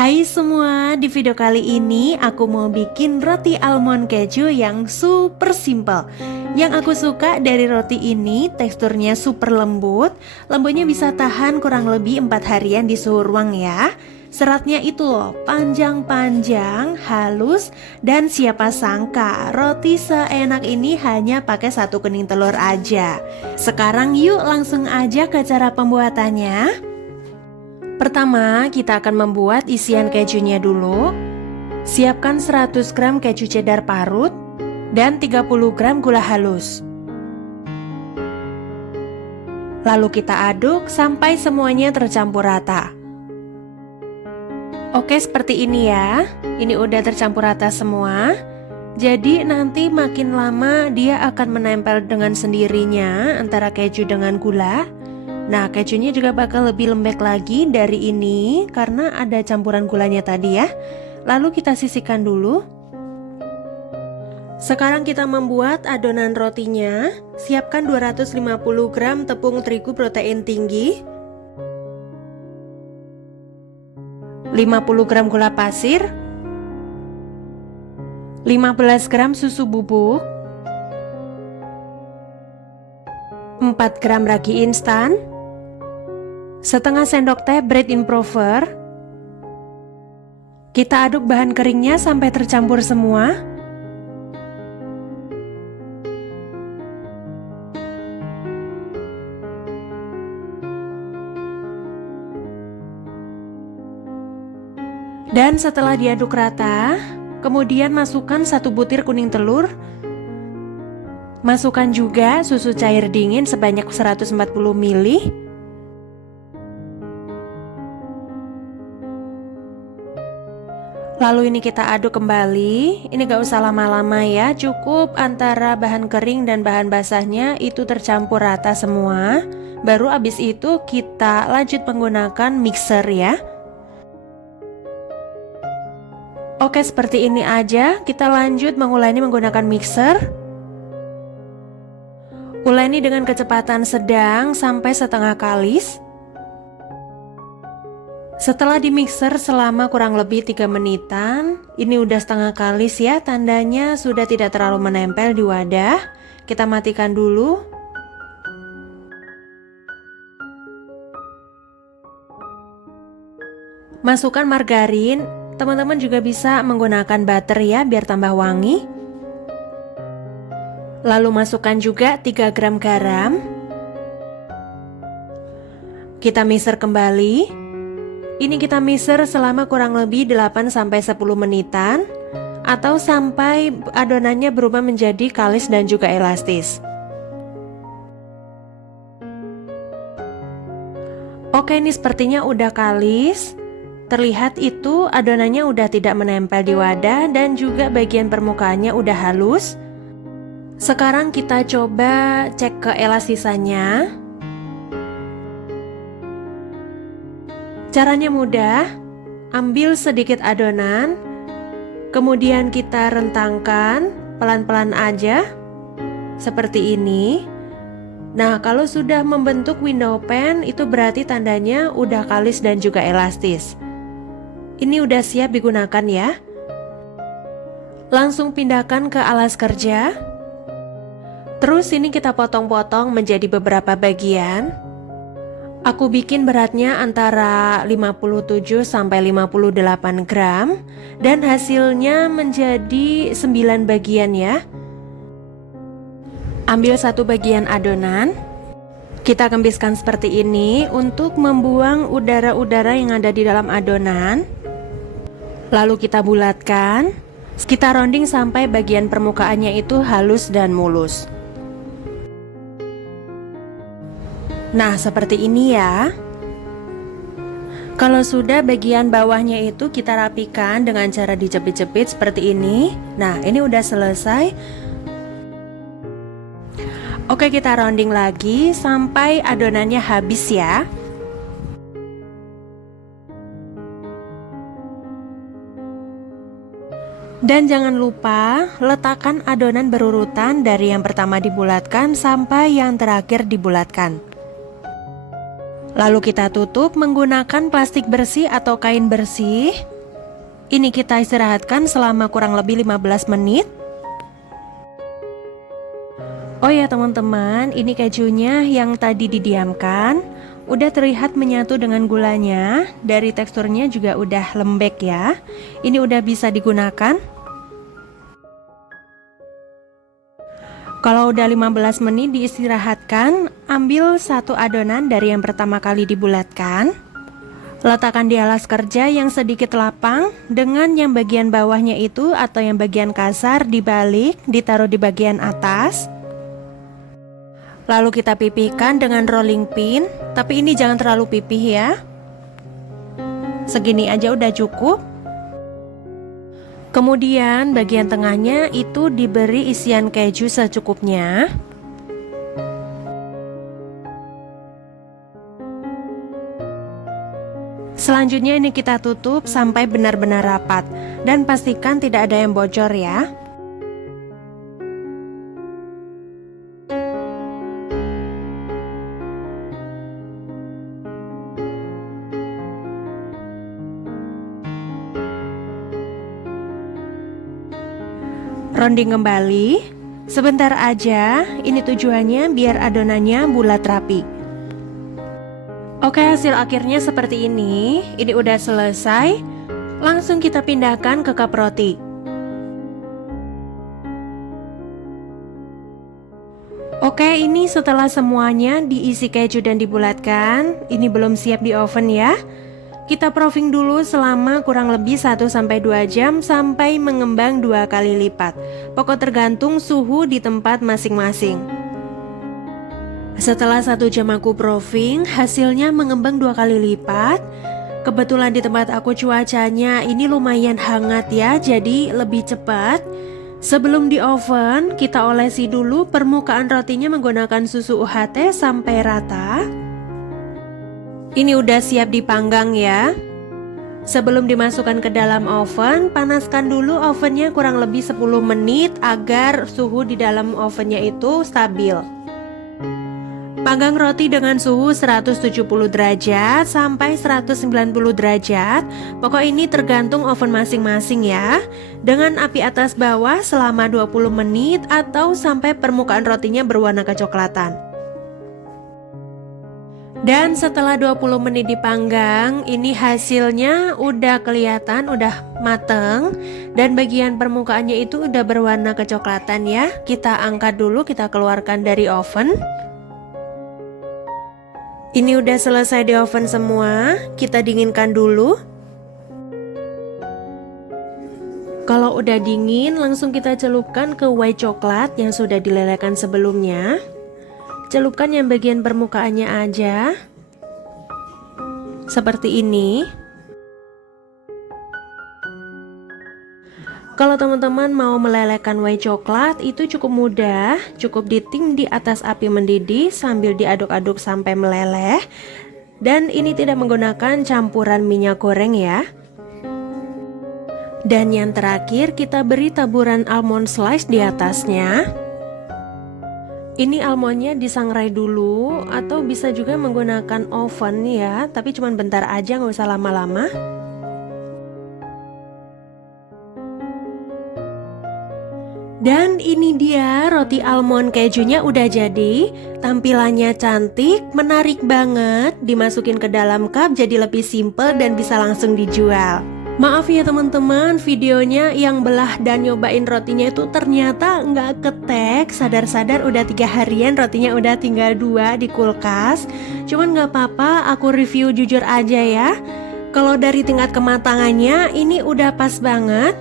Hai semua, di video kali ini aku mau bikin roti almond keju yang super simple. Yang aku suka dari roti ini, teksturnya super lembut. Lembutnya bisa tahan kurang lebih 4 harian di suhu ruang ya. Seratnya itu loh, panjang-panjang, halus, dan siapa sangka roti seenak ini hanya pakai 1 kening telur aja. Sekarang yuk langsung aja ke cara pembuatannya. Pertama, kita akan membuat isian kejunya dulu. Siapkan 100 gram keju cheddar parut dan 30 gram gula halus. Lalu kita aduk sampai semuanya tercampur rata. Oke, seperti ini ya. Ini udah tercampur rata semua. Jadi nanti makin lama dia akan menempel dengan sendirinya antara keju dengan gula. Nah, kejunya juga bakal lebih lembek lagi dari ini karena ada campuran gulanya tadi ya. Lalu kita sisihkan dulu. Sekarang kita membuat adonan rotinya. Siapkan 250 gram tepung terigu protein tinggi, 50 gram gula pasir, 15 gram susu bubuk, 4 gram ragi instan, setengah sendok teh bread improver. Kita aduk bahan keringnya sampai tercampur semua. Dan setelah diaduk rata, kemudian masukkan 1 butir kuning telur. Masukkan juga susu cair dingin sebanyak 140 ml. Lalu ini kita aduk kembali. Ini gak usah lama-lama ya, cukup antara bahan kering dan bahan basahnya itu tercampur rata semua. Baru abis itu kita lanjut menggunakan mixer ya. Oke, seperti ini aja. Kita lanjut menguleni menggunakan mixer. Uleni dengan kecepatan sedang sampai setengah kalis. Setelah dimixer selama kurang lebih 3 menitan, ini udah setengah kalis ya, tandanya sudah tidak terlalu menempel di wadah. Kita matikan dulu. Masukkan margarin, teman-teman juga bisa menggunakan butter ya biar tambah wangi. Lalu masukkan juga 3 gram garam. Kita mixer kembali. Ini kita mixer selama kurang lebih 8-10 menitan atau sampai adonannya berubah menjadi kalis dan juga elastis. Oke, ini sepertinya udah kalis. Terlihat itu adonannya udah tidak menempel di wadah dan juga bagian permukaannya udah halus. Sekarang kita coba cek keelastisannya. Caranya mudah, ambil sedikit adonan, kemudian kita rentangkan pelan-pelan aja, seperti ini. Nah, kalau sudah membentuk window pan, itu berarti tandanya udah kalis dan juga elastis. Ini udah siap digunakan ya. Langsung pindahkan ke alas kerja. Terus ini kita potong-potong menjadi beberapa bagian. Aku bikin beratnya antara 57 sampai 58 gram dan hasilnya menjadi 9 bagian ya. Ambil 1 bagian adonan. Kita kempiskan seperti ini untuk membuang udara-udara yang ada di dalam adonan. Lalu kita bulatkan. Kita rounding sampai bagian permukaannya itu halus dan mulus. Nah, seperti ini ya. Kalau sudah bagian bawahnya itu kita rapikan dengan cara dijepit-jepit seperti ini. Nah, ini udah selesai. Oke, kita rounding lagi sampai adonannya habis ya. Dan jangan lupa letakkan adonan berurutan dari yang pertama dibulatkan sampai yang terakhir dibulatkan. Lalu kita tutup menggunakan plastik bersih atau kain bersih. Ini kita istirahatkan selama kurang lebih 15 menit. Oh ya teman-teman, ini kejunya yang tadi didiamkan udah terlihat menyatu dengan gulanya. Dari teksturnya juga udah lembek ya. Ini udah bisa digunakan. Kalau udah 15 menit diistirahatkan, ambil satu adonan dari yang pertama kali dibulatkan. Letakkan di alas kerja yang sedikit lapang, dengan yang bagian bawahnya itu atau yang bagian kasar dibalik, ditaruh di bagian atas. Lalu kita pipihkan dengan rolling pin, tapi ini jangan terlalu pipih ya. Segini aja udah cukup. Kemudian bagian tengahnya itu diberi isian keju secukupnya. Selanjutnya ini kita tutup sampai benar-benar rapat dan pastikan tidak ada yang bocor ya. Rounding kembali, sebentar aja, ini tujuannya biar adonannya bulat rapi. Oke, hasil akhirnya seperti ini udah selesai. Langsung kita pindahkan ke cup roti. Oke, ini setelah semuanya diisi keju dan dibulatkan, ini belum siap di oven ya. Kita proofing dulu selama kurang lebih 1-2 jam sampai mengembang 2 kali lipat. Pokok tergantung suhu di tempat masing-masing. Setelah 1 jam aku proofing, hasilnya mengembang 2 kali lipat. Kebetulan di tempat aku cuacanya ini lumayan hangat ya, jadi lebih cepat. Sebelum di oven, kita olesi dulu permukaan rotinya menggunakan susu UHT sampai rata. Ini udah siap dipanggang ya. Sebelum dimasukkan ke dalam oven, panaskan dulu ovennya kurang lebih 10 menit agar suhu di dalam ovennya itu stabil. Panggang roti dengan suhu 170 derajat sampai 190 derajat. Pokok ini tergantung oven masing-masing ya. Dengan api atas bawah selama 20 menit atau sampai permukaan rotinya berwarna kecoklatan. Dan setelah 20 menit dipanggang, ini hasilnya udah kelihatan, udah mateng. Dan bagian permukaannya itu udah berwarna kecoklatan ya. Kita angkat dulu, kita keluarkan dari oven. Ini udah selesai di oven semua, kita dinginkan dulu. Kalau udah dingin, langsung kita celupkan ke white coklat yang sudah dilelehkan sebelumnya. Celupkan yang bagian permukaannya aja. Seperti ini. Kalau teman-teman mau melelehkan white coklat itu cukup mudah. Cukup diting di atas api mendidih sambil diaduk-aduk sampai meleleh. Dan ini tidak menggunakan campuran minyak goreng ya. Dan yang terakhir kita beri taburan almond slice di atasnya. Ini almondnya disangrai dulu atau bisa juga menggunakan oven ya, tapi cuma bentar aja, nggak usah lama-lama. Dan ini dia roti almond kejunya udah jadi. Tampilannya cantik, menarik banget. Dimasukin ke dalam cup jadi lebih simple dan bisa langsung dijual. Maaf ya teman-teman, videonya yang belah dan nyobain rotinya itu ternyata nggak ketek. Sadar-sadar udah 3 harian rotinya udah tinggal 2 di kulkas. Cuman nggak apa-apa, aku review jujur aja ya. Kalau dari tingkat kematangannya ini udah pas banget.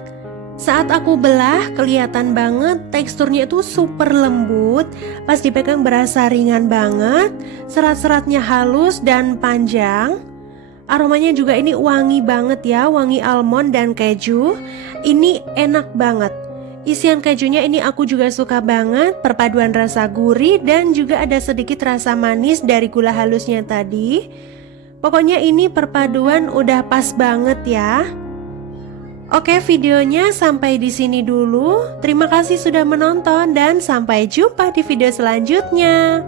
Saat aku belah kelihatan banget teksturnya itu super lembut. Pas dipegang berasa ringan banget. Serat-seratnya halus dan panjang. Aromanya juga ini wangi banget ya, wangi almond dan keju. Ini enak banget. Isian kejunya ini aku juga suka banget, perpaduan rasa gurih dan juga ada sedikit rasa manis dari gula halusnya tadi. Pokoknya ini perpaduan udah pas banget ya. Oke, videonya sampai di sini dulu. Terima kasih sudah menonton dan sampai jumpa di video selanjutnya.